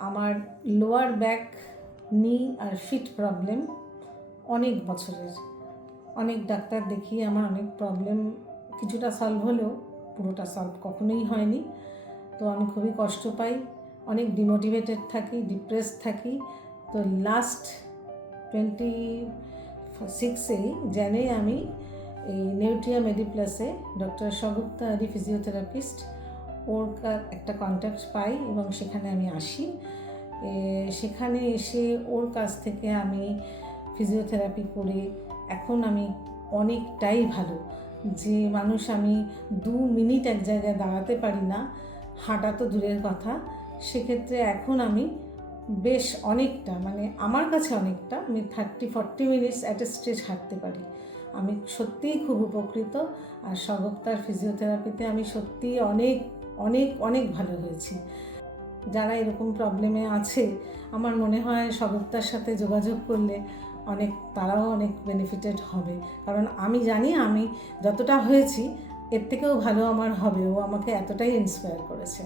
আমার lower back, নি আর fit problem অনেক বছরের। অনেক ডাক্তার দেখিয়ে আমার অনেক প্রবলেম কিছুটা সলভ হলেও পুরোটা সলভ কখনোই হয়নি। তো আমি খুবই কষ্ট পাই, অনেক ডিমোটিভেটেড থাকি, ডিপ্রেসড থাকি। তো লাস্ট 26 জানে আমি এই নেউট্রিয়া মেডিপ্লাসে ডক্টর স্বগুপ্তা আরি ফিজিওথেরাপিস্ট, ওর একটা কন্ট্যাক্ট পাই এবং সেখানে আমি আসি। সেখানে এসে ওর কাছ থেকে আমি ফিজিওথেরাপি করে এখন আমি অনেকটাই ভালো। যে মানুষ আমি 2 মিনিট এক জায়গায় দাঁড়াতে পারি না, হাঁটা তো দূরের কথা, সেক্ষেত্রে এখন আমি বেশ অনেকটা, মানে আমার কাছে অনেকটা, আমি 30-40 মিনিটস অ্যাট এ স্ট্রেচ হাঁটতে পারি। আমি সত্যিই খুব উপকৃত। আর স্বগুপ্তার ফিজিওথেরাপিতে আমি সত্যিই অনেক অনেক অনেক ভালো হয়েছি। যারা এরকম প্রবলেমে আছে আমার মনে হয় স্বগুপ্তার সাথে যোগাযোগ করলে তারাও অনেক বেনিফিটেড হবে। কারণ আমি জানি আমি যতটা হয়েছি এর থেকেও ভালো আমার হবে। ও আমাকে এতটাই ইন্সপায়ার করেছে।